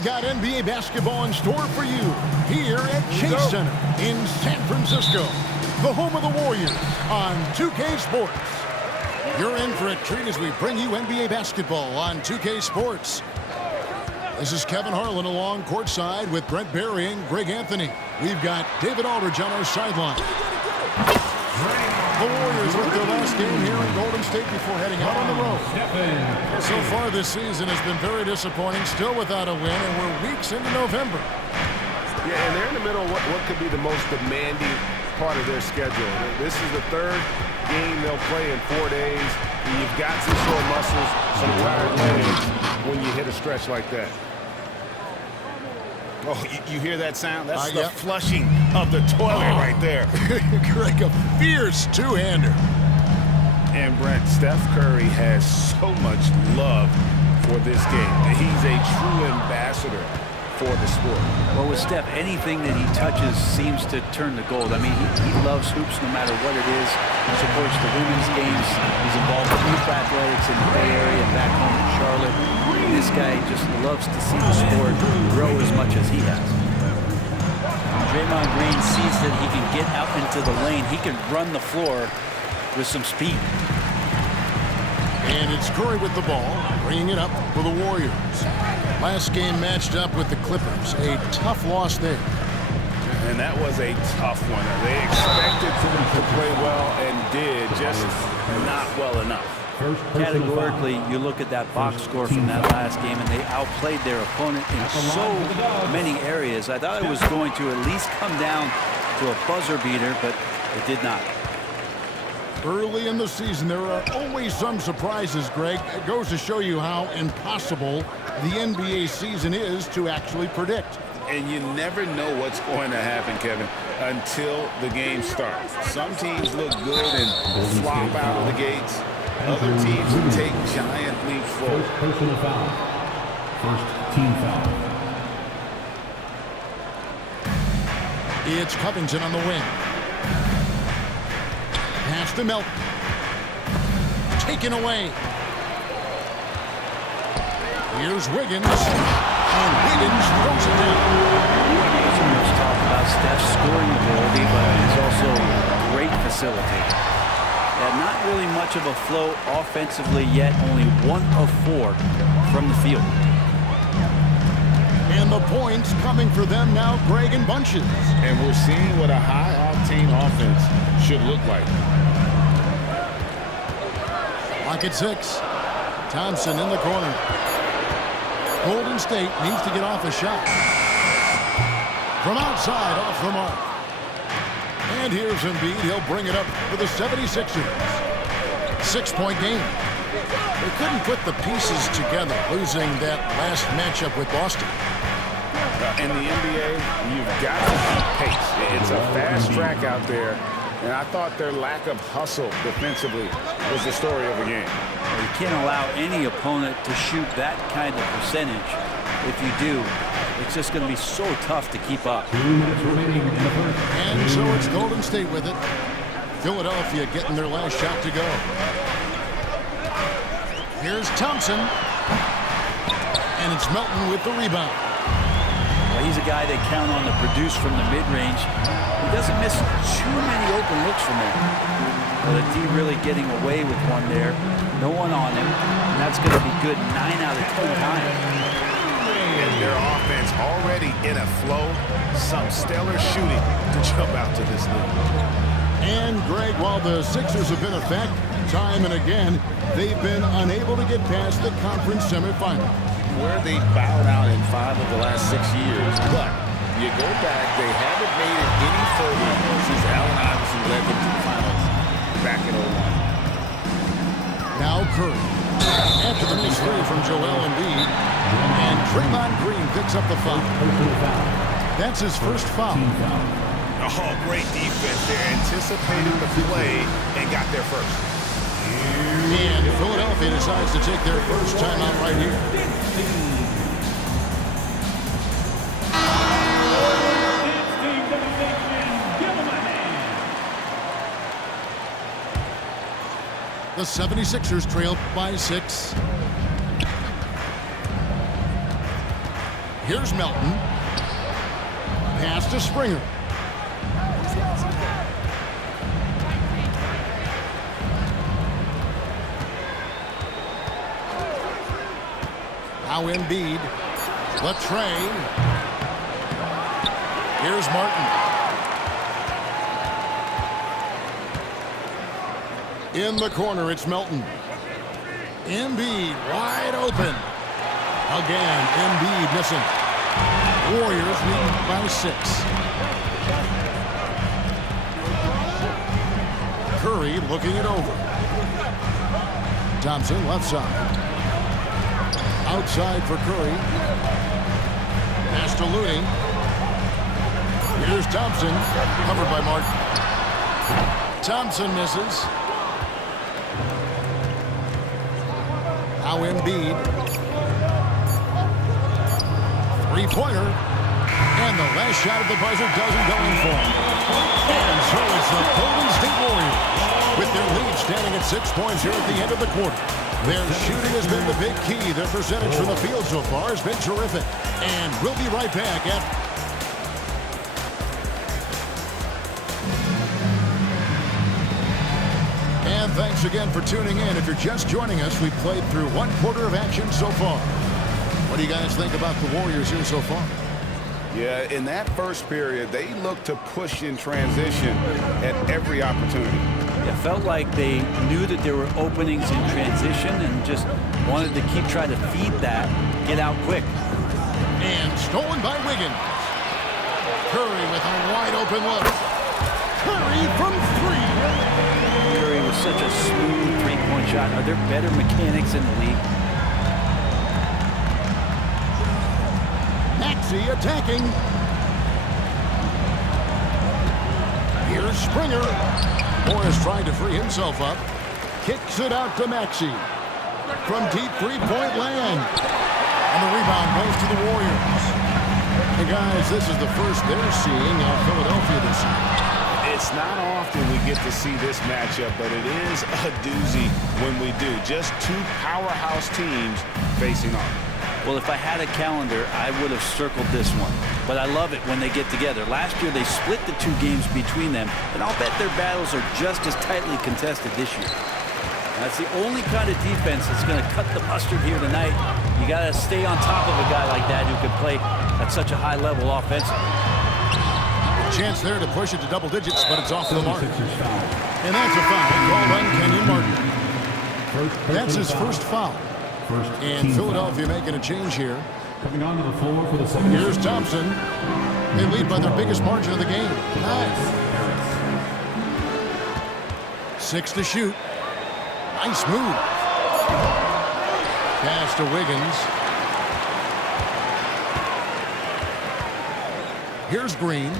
We've got NBA basketball in store for you here at Chase Center in San Francisco, the home of the Warriors on 2K Sports. You're in for a treat as we bring you NBA basketball on 2K Sports. This is Kevin Harlan along courtside with Brent Barry and Greg Anthony. We've got David Aldridge on our sideline. The Warriors with their last game here in Golden State before heading out on the road. So far this season has been very disappointing, still without a win, and we're weeks into November. Yeah, and they're in the middle of what could be the most demanding part of their schedule. This is the third game they'll play in 4 days. And you've got some sore muscles, some tired legs when you hit a stretch like that. Oh, you hear that sound? That's the flushing of the toilet right there. Greg, a fierce two-hander. And Brent, Steph Curry has so much love for this game. He's a true ambassador for the sport. Well, with Steph, anything that he touches seems to turn to gold. I mean, he loves hoops no matter what it is. He supports the women's games. He's involved with youth athletics in the Bay Area and back home in Charlotte. And this guy just loves to see the sport grow as much as he has. Draymond Green sees that he can get out into the lane. He can run the floor with some speed. And it's Curry with the ball, bringing it up for the Warriors. Last game matched up with the Clippers. A tough loss there. And that was a tough one. They expected to play well and did, just not well enough. Categorically, you look at that box score from that last game, and they outplayed their opponent in so many areas. I thought it was going to at least come down to a buzzer beater, but it did not. Early in the season, there are always some surprises, Greg. It goes to show you how impossible the NBA season is to actually predict. And you never know what's going to happen, Kevin, until the game starts. Some teams look good and flop out of the gates. Other teams take giant leaps forward. Personal foul. First team foul. It's Covington on the wing. Pass to Melton. Taken away. Here's Wiggins. And Wiggins throws it down. There's so much talk about Steph's scoring ability, but he's also a great facilitator. Not really much of a flow offensively yet. Only 1 of 4 from the field. And the points coming for them now, Greg, in bunches. And we're seeing what a high-octane offense should look like. Lock at 6. Thompson in the corner. Golden State needs to get off a shot. From outside, off the mark. And here's Embiid. He'll bring it up for the 76ers. 6-point game. They couldn't put the pieces together, losing that last matchup with Boston. In the NBA, you've got to keep pace. It's a fast track out there. And I thought their lack of hustle defensively was the story of the game. You can't allow any opponent to shoot that kind of percentage. If you do, it's just going to be so tough to keep up. 2 minutes remaining in the first. And so it's Golden State with it. Philadelphia getting their last shot to go. Here's Thompson. And it's Melton with the rebound. Well, he's a guy they count on to produce from the mid-range. He doesn't miss too many open looks from there. But D really getting away with one there. No one on him. And that's going to be good 9 out of 10 times. And their offense already in a flow. Some stellar shooting to jump out to this lead. And, Greg, while the Sixers have been a fact time and again, they've been unable to get past the conference semifinal. Where they bowed out in 5 of the last 6 years. But you go back, they haven't made it any further since Allen Iverson led them to the finals back in 01. Now Curry. After the miss three from Joel Embiid. And Draymond Green picks up the foul. That's his first foul. Oh, great defense there. Anticipated the play and got there first. And Philadelphia decides to take their first timeout right here. The 76ers trail by 6. Here's Melton. Pass to Springer. Now Embiid. Latrey. Here's Martin. In the corner, it's Melton. Embiid wide open. Again, Embiid missing. Warriors leading by 6. Curry looking it over. Thompson left side. Outside for Curry. Pass to Looney. Here's Thompson. Covered by Martin. Thompson misses. Now Embiid. Three-pointer. And the last shot of the buzzer doesn't go in for him. And so it's the Golden State Warriors with their lead standing at 6 points here at the end of the quarter. Their shooting has been the big key. Their percentage from the field so far has been terrific. And we'll be right back after. And thanks again for tuning in. If you're just joining us, we've played through 1 quarter of action so far. What do you guys think about the Warriors here so far? Yeah, in that first period, they looked to push in transition at every opportunity. It felt like they knew that there were openings in transition and just wanted to keep trying to feed that, get out quick. And stolen by Wiggins. Curry with a wide open look. Curry from 3. Curry was such a smooth three-point shot. Are there better mechanics in the league? Maxey attacking. Here's Springer. Morris trying to free himself up. Kicks it out to Maxey. From deep three-point land. And the rebound goes to the Warriors. Hey guys, this is the first they're seeing of Philadelphia this year. It's not often we get to see this matchup, but it is a doozy when we do. Just 2 powerhouse teams facing off. Well, if I had a calendar, I would have circled this one. But I love it when they get together. Last year, they split the 2 games between them, and I'll bet their battles are just as tightly contested this year. That's the only kind of defense that's going to cut the mustard here tonight. You got to stay on top of a guy like that who can play at such a high level offensively. Chance there to push it to double digits, but it's off the mark. And that's a foul called on Kenyon Martin. That's his first foul. And Philadelphia making a change here. Coming onto the floor for the second. Here's Thompson. They lead by their biggest margin of the game. 6 to shoot. Nice move. Pass to Wiggins. Here's Green.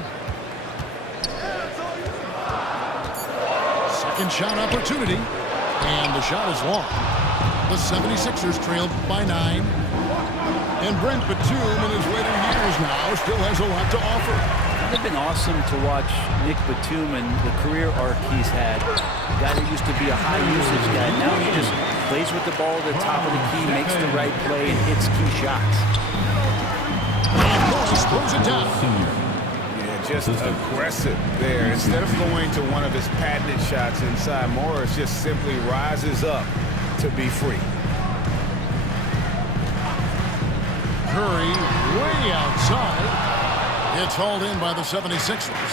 Second shot opportunity. And the shot is long. The 76ers trailed by 9. And Brent Batum, in his later years now, still has a lot to offer. It's been awesome to watch Nick Batum and the career arc he's had. A guy that used to be a high-usage guy. Now he just plays with the ball at the top of the key, makes the right play, and hits key shots. And Morris throws it down. Just aggressive there. Instead of going to one of his patented shots inside, Morris just simply rises up to be free. Curry way outside. It's hauled in by the 76ers.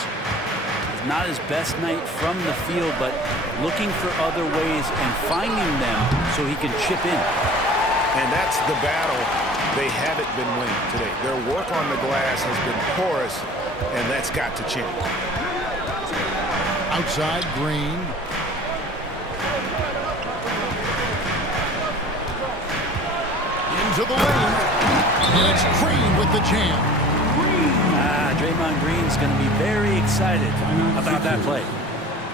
Not his best night from the field, but looking for other ways and finding them so he can chip in. And that's the battle they haven't been winning today. Their work on the glass has been porous, and that's got to change. Outside, Green. Into the lane. And it's Green with the jam. Draymond Green's going to be very excited about that play.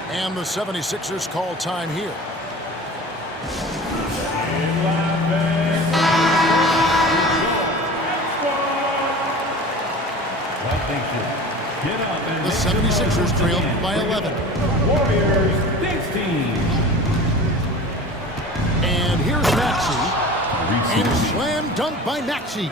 And the 76ers call time here. The 76ers trailed by 11. Warriors 16. And here's Maxey. And slam dunk by Maxey.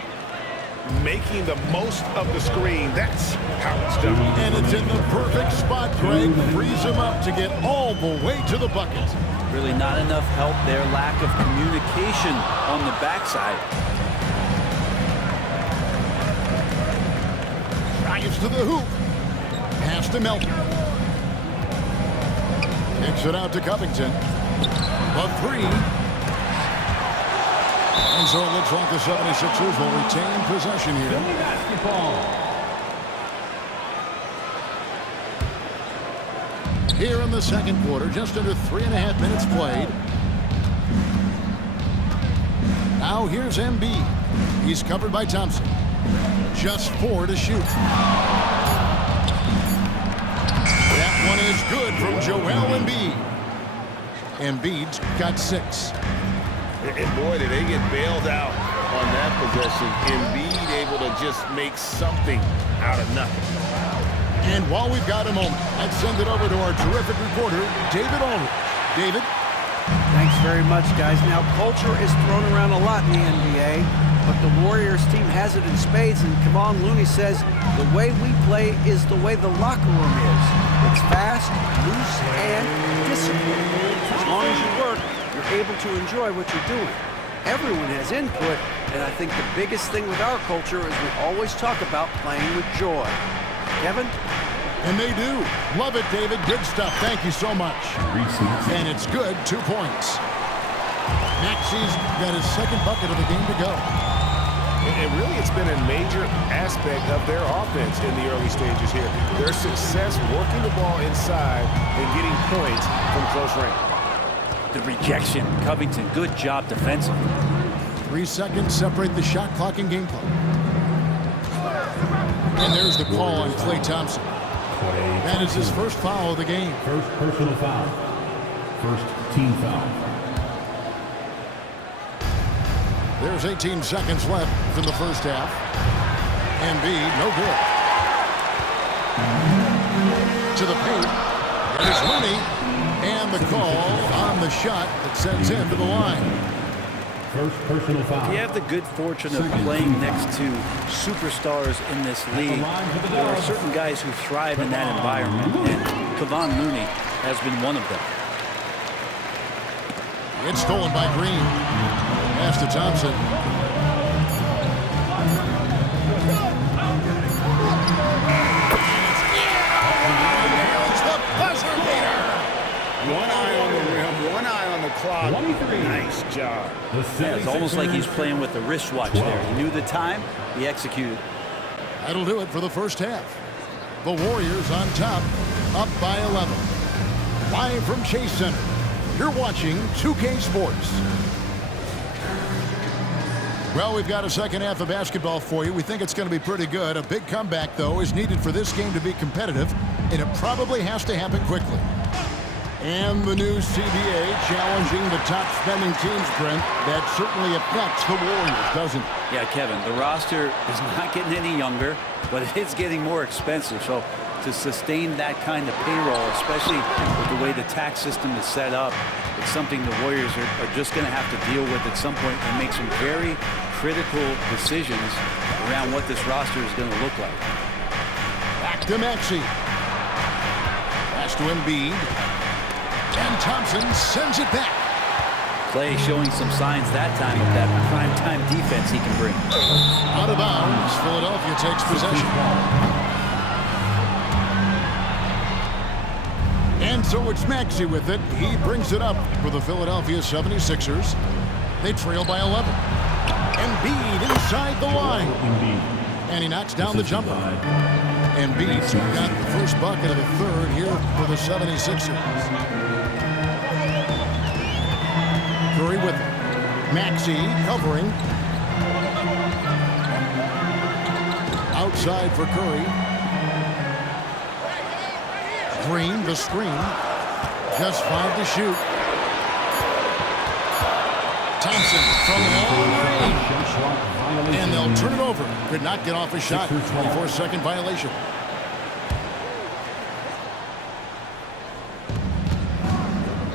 making the most of the screen. That's how it's done. And it's in the perfect spot, Greg. Frees him up to get all the way to the bucket. Really not enough help there. Lack of communication on the backside. Drives to the hoop. Pass to Melton. Kicks it out to Covington. The three. And so it looks like the 76ers will retain possession here. Philly basketball. Here in the second quarter, just under 3.5 minutes played. Now here's Embiid. He's covered by Thompson. Just 4 to shoot. That one is good from Joel Embiid. Embiid's got 6. And boy, did they get bailed out on that possession. Embiid able to just make something out of nothing. And while we've got a moment, let's send it over to our terrific reporter, David Aldridge. David? Thanks very much, guys. Now, culture is thrown around a lot in the NBA, but the Warriors team has it in spades, and Kevon Looney says the way we play is the way the locker room is. It's fast, loose, and disciplined. As long as you work, you're able to enjoy what you're doing. Everyone has input, and I think the biggest thing with our culture is we always talk about playing with joy. Kevin? And they do. Love it, David. Good stuff. Thank you so much. And it's good. 2 points. Maxi's got his second bucket of the game to go. And really, it's been a major aspect of their offense in the early stages here. Their success working the ball inside and getting points from close range. The rejection. Covington, good job defensively. 3 seconds separate the shot clock and game clock. And there's the call on Klay Thompson. That is his first foul of the game. First personal foul. First team foul. There's 18 seconds left in the first half. Embiid, no good. To the paint. There's Looney. And the call on the shot that sends him to the line. First personal foul. You have the good fortune of playing next to superstars in this league. There are certain guys who thrive in that environment, and Kevon Looney has been one of them. It's stolen by Green. Pass to Thompson. Nails the buzzer beater. One eye on the rim, one eye on the clock. 23. Nice job. Yeah, it's almost like he's playing with the wristwatch there. He knew the time, he executed. That'll do it for the first half. The Warriors on top, up by 11. Live from Chase Center, you're watching 2K Sports. Well, we've got a second half of basketball for you. We think it's going to be pretty good. A big comeback, though, is needed for this game to be competitive, and it probably has to happen quickly. And the new CBA challenging the top spending teams, Brent. That certainly affects the Warriors, doesn't it? Yeah, Kevin, the roster is not getting any younger, but it's getting more expensive. So to sustain that kind of payroll, especially with the way the tax system is set up, it's something the Warriors are just going to have to deal with at some point and make some very critical decisions around what this roster is going to look like. Back to Maxey. Pass to Embiid. And Thompson sends it back. Klay showing some signs that time of that prime-time defense he can bring. Out of bounds, Philadelphia takes possession. And so it's Maxey with it. He brings it up for the Philadelphia 76ers. They trail by 11. Embiid inside the line. And he knocks down the jumper. Embiid's got the first bucket of the third here for the 76ers. Curry with it. Maxey covering. Outside for Curry. Green, the screen. Just 5 to shoot. Thompson from long range. And they'll turn it over. Could not get off a shot. 24-second violation.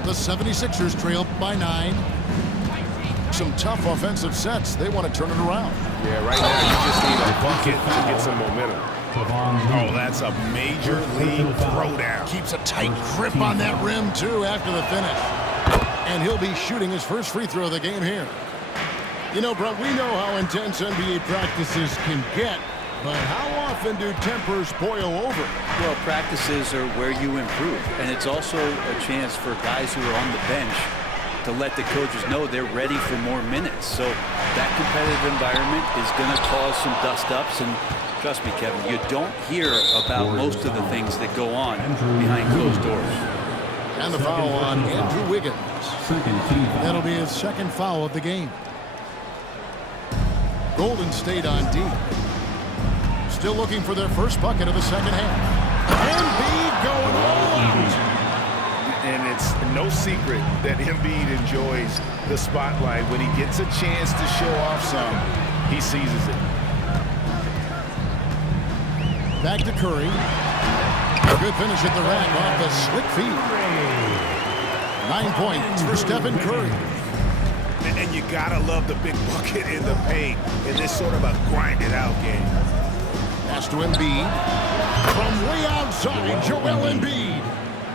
The 76ers trail by 9. Some tough offensive sets. They want to turn it around. Yeah, right now you just need a bucket to get some momentum. Oh, that's a major league throwdown. Keeps a tight grip on that rim, too, after the finish. And he'll be shooting his first free throw of the game here. You know, Brett, we know how intense NBA practices can get, but how often do tempers boil over? Well, practices are where you improve, and it's also a chance for guys who are on the bench to let the coaches know they're ready for more minutes. So that competitive environment is going to cause some dust-ups, and trust me, Kevin, you don't hear about most of the things that go on behind closed doors. And the foul on Andrew Wiggins. That'll be his second foul of the game. Golden State on D. Still looking for their first bucket of the second half. Embiid going all out. And it's no secret that Embiid enjoys the spotlight. When he gets a chance to show off some, he seizes it. Back to Curry. A good finish at the rack off the slick feed. 9 points for Stephen Curry. And you gotta love the big bucket in the paint in this sort of a grind-it-out game. Pass to Embiid. From way outside, Joel Embiid.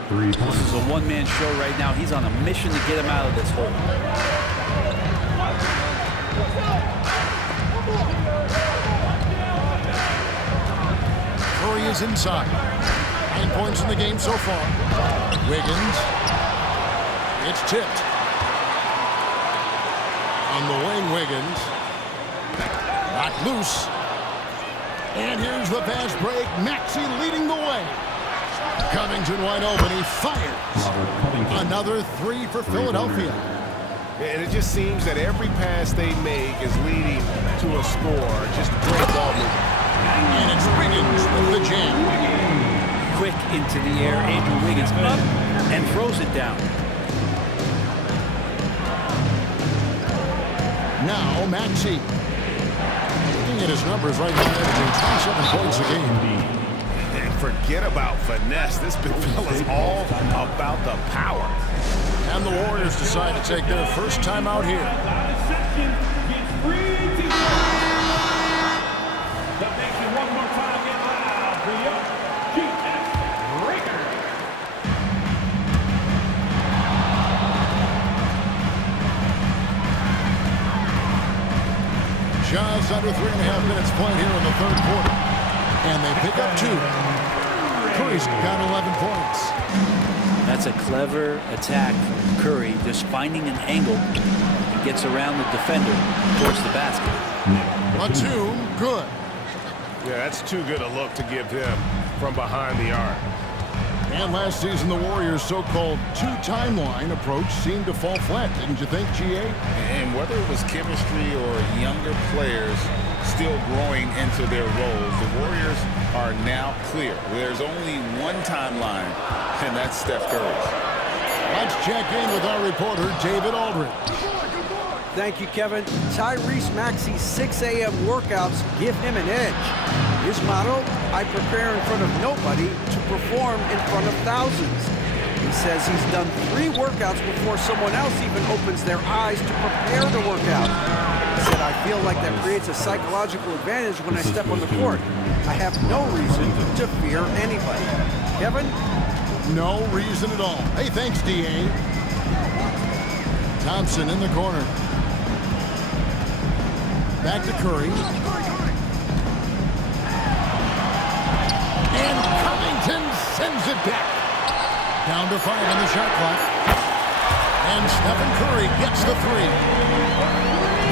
This is a one-man show right now. He's on a mission to get him out of this hole. Curry is inside. 9 points in the game so far. Wiggins. It's tipped. On the wing, Wiggins. Knocked loose. And here's the fast break. Maxey leading the way. Covington wide open. He fires. Another three for Philadelphia. And it just seems that every pass they make is leading to a score. Just great ball movement. And it's Wiggins with the jam. Quick into the air. Andrew Wiggins up and throws it down. Now Maxey. Looking at his numbers right now, averaging 27 points a game. And forget about finesse. This big fella's all about the power. And the Warriors decide to take their first time out here. Just under 3.5 minutes played here in the third quarter. And they pick up 2. Curry's got 11 points. That's a clever attack from Curry, just finding an angle. He gets around the defender towards the basket. Batum, good. Yeah, that's too good a look to give him from behind the arc. And last season, the Warriors' so-called two-timeline approach seemed to fall flat, didn't you think, GA? And whether it was chemistry or younger players still growing into their roles, the Warriors are now clear. There's only one timeline, and that's Steph Curry's. Let's check in with our reporter, David Aldridge. Thank you, Kevin. Tyrese Maxey's 6 a.m. workouts give him an edge. His motto, I prepare in front of nobody to perform in front of thousands. He says he's done 3 workouts before someone else even opens their eyes to prepare the workout. He said, I feel like that creates a psychological advantage when I step on the court. I have no reason to fear anybody. Kevin? No reason at all. Hey, thanks, D.A. Thompson in the corner. Back to Curry. And Covington sends it back. Down to 5 on the shot clock. And Stephen Curry gets the 3.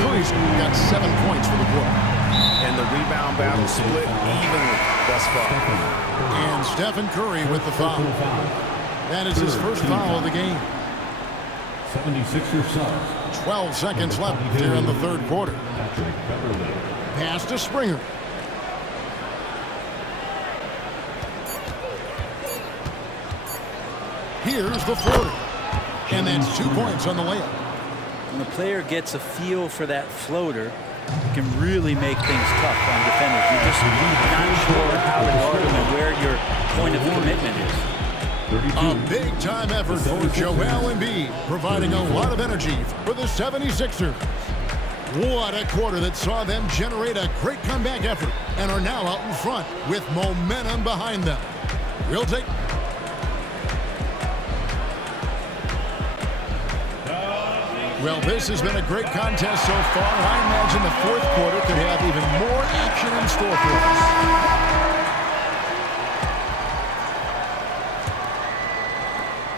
Curry's got 7 points for the quarter. And the rebound battle split evenly thus far. And Stephen Curry with the foul. That is his first foul of the game. 76ers Suns. 12 seconds left here in the third quarter. Pass to Springer. Here's the floater. And that's 2 points on the layup. When a player gets a feel for that floater, it can really make things tough on defenders. You're just not sure how to guard them and where your point of commitment is. A big-time effort for Joel Embiid, providing a lot of energy for the 76ers. What a quarter that saw them generate a great comeback effort and are now out in front with momentum behind them. We'll take... Well, this has been a great contest so far. I imagine the fourth quarter could have even more action in store for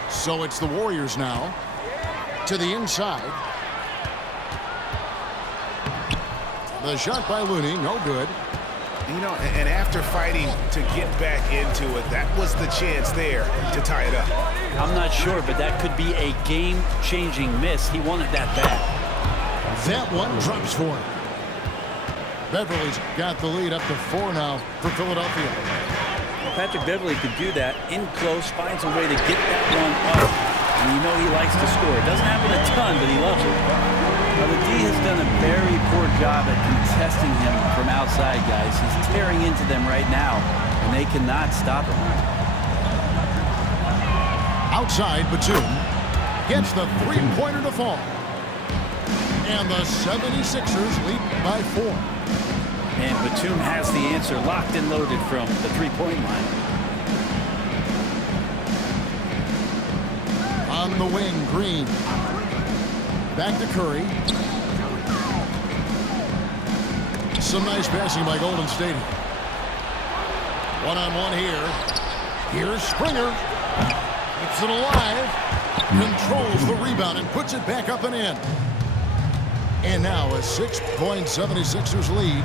us. So it's the Warriors now to the inside. The shot by Looney, no good. You know, and after fighting to get back into it, that was the chance there to tie it up. I'm not sure, but that could be a game-changing miss. He wanted that bad. That one drops for him. Beverly's got the lead up to 4 now for Philadelphia. Well, Patrick Beverly could do that in close, finds a way to get that one up. And you know he likes to score. It doesn't happen a ton, but he loves it. Well, the D has done a very poor job at contesting him from outside, guys. He's tearing into them right now, and they cannot stop him. Outside, Batum gets the three-pointer to fall. And the 76ers lead by 4. And Batum has the answer locked and loaded from the three-point line. On the wing, Green. Back to Curry. Some nice passing by Golden State. One-on-one here. Here's Springer. Keeps it alive. Controls the rebound and puts it back up and in. And now a 6-point 76ers lead.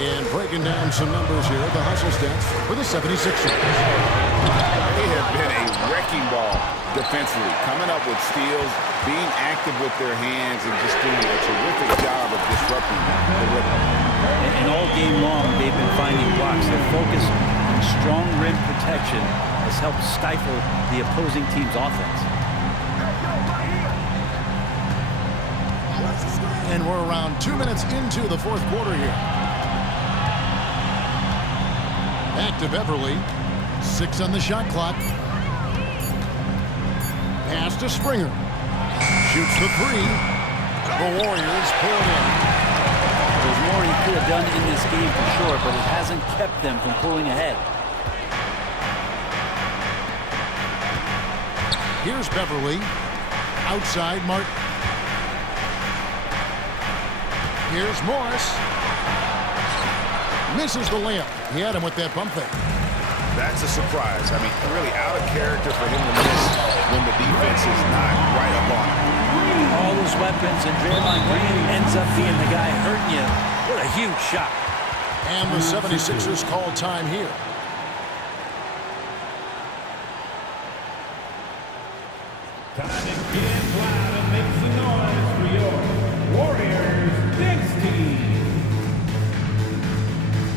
And breaking down some numbers here, the hustle stats for the 76ers. They have been a wrecking ball defensively, coming up with steals, being active with their hands, and just doing a terrific job of disrupting the rhythm. And all game long, they've been finding blocks. Their focus on strong rim protection has helped stifle the opposing team's offense. And we're around 2 minutes into the fourth quarter here. Back to Beverly. 6 on the shot clock. Pass to Springer. Shoots the 3. The Warriors pull it in. There's more he could have done in this game for sure, but it hasn't kept them from pulling ahead. Here's Beverly. Outside, Martin. Here's Morris. Misses the layup. He had him with that bump fake. That's a surprise. I mean, really out of character for him to miss when the defense is not right up on him. All those weapons, and Draymond Green ends up being the guy hurting you. What a huge shot. And the 76ers call time here. Time to get loud and make some noise for your Warriors next team.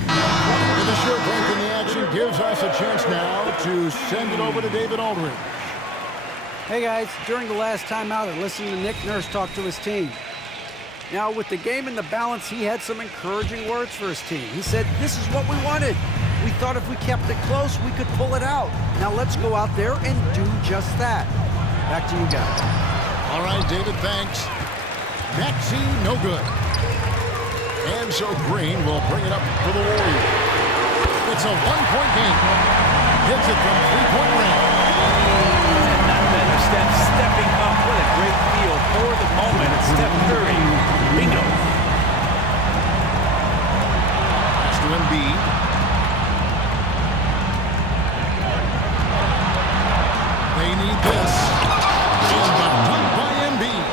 And the short break in the action gives us a chance now to send it over to David Aldridge. Hey guys, during the last timeout, I listened to Nick Nurse talk to his team. Now, with the game in the balance, he had some encouraging words for his team. He said, this is what we wanted. We thought if we kept it close, we could pull it out. Now let's go out there and do just that. Back to you guys. All right, David, thanks. Maxey, no good. And so Green will bring it up for the Warriors. It's a one-point game. Hits it from three-point range. Not better, Steph stepping up. What a great feel for the moment. It's Steph Curry. Bingo. Pass to Embiid. They need this. And the dunk by Embiid.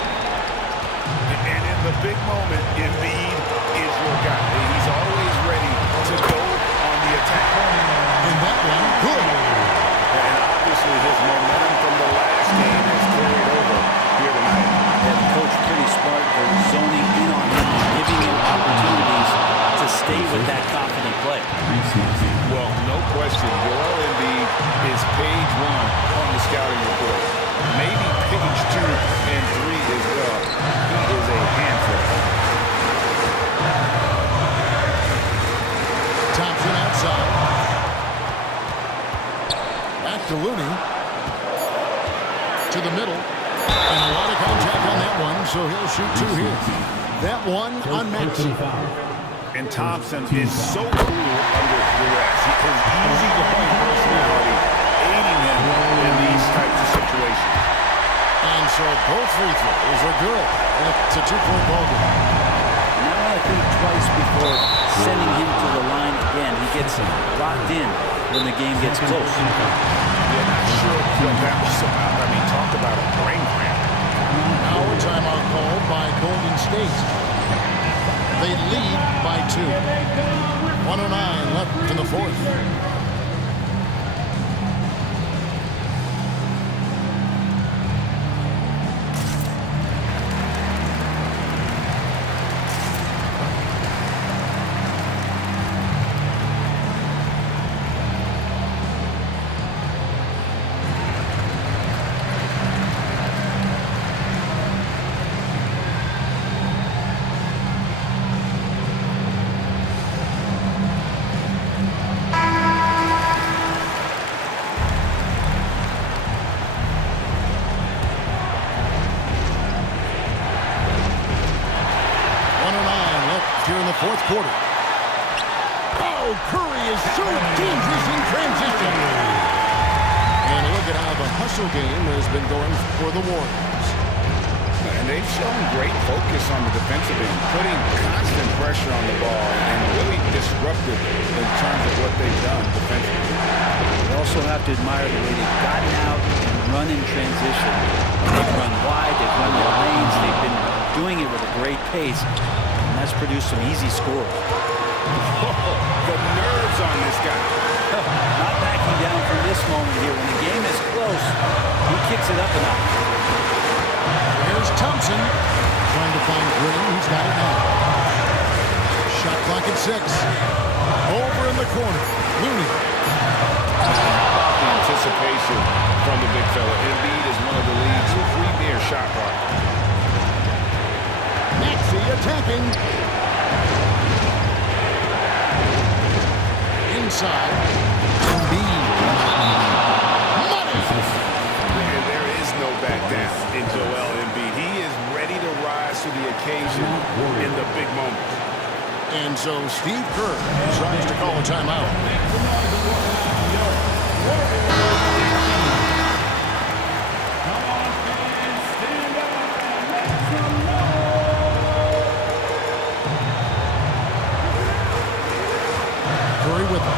And in the big moment, Embiid is your guy. He's always ready to go on the attack. And that one, good. And obviously his momentum from the last game has carried over here tonight. And the coach pretty smart for zoning in on him and giving him opportunities to stay with that confident play. Well, no question, Joel Embiid is page 1 on the scouting report. Maybe page 2 and 3 as well. He is a handful. Thompson outside. Back to Looney. To the middle. And a lot of contact on that one, so he'll shoot 2 here. That one unmatched. And Thompson is so cool under duress. He has easy-going personality, aiding him in these types of situations. And so both free throws are good. It's a two-point ball game. Now I think twice before sending him to the line again. He gets locked in when the game gets close. Yeah, not sure what that was about. I mean, talk about a brain cramp. Now a timeout called by Golden State. They lead by 2. 1:09 left in the fourth. Here in the fourth quarter. Oh, Curry is so dangerous in transition. And look at how the hustle game has been going for the Warriors. And they've shown great focus on the defensive end, putting constant pressure on the ball and really disruptive in terms of what they've done defensively. You also have to admire the way they've gotten out and run in transition. They've run wide, they've run their lanes, they've been doing it with a great pace. That's produced some easy scores. The nerves on this guy. Not backing down from this moment here. When the game is close, he kicks it up a notch. Here's Thompson trying to find Green. He's got it now. Shot clock at 6. Over in the corner. Looney. The anticipation from the big fella. Embiid is one of the league's premier shot blockers. Maxey attacking. Inside. Embiid. Money. And there is no back down in Joel Embiid. He is ready to rise to the occasion in the big moments. And so Steve Kerr tries to call a timeout. Curry with him.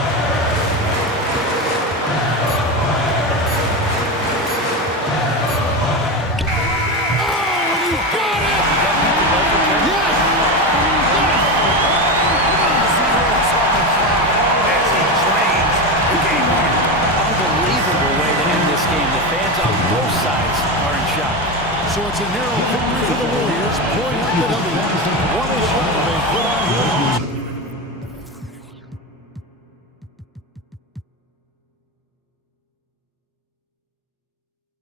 Oh, you got it! Yes! As he drains the game winner. Unbelievable way to end this game. The fans on both sides are in shock. So it's a narrow victory for the Warriors, pulling up the W.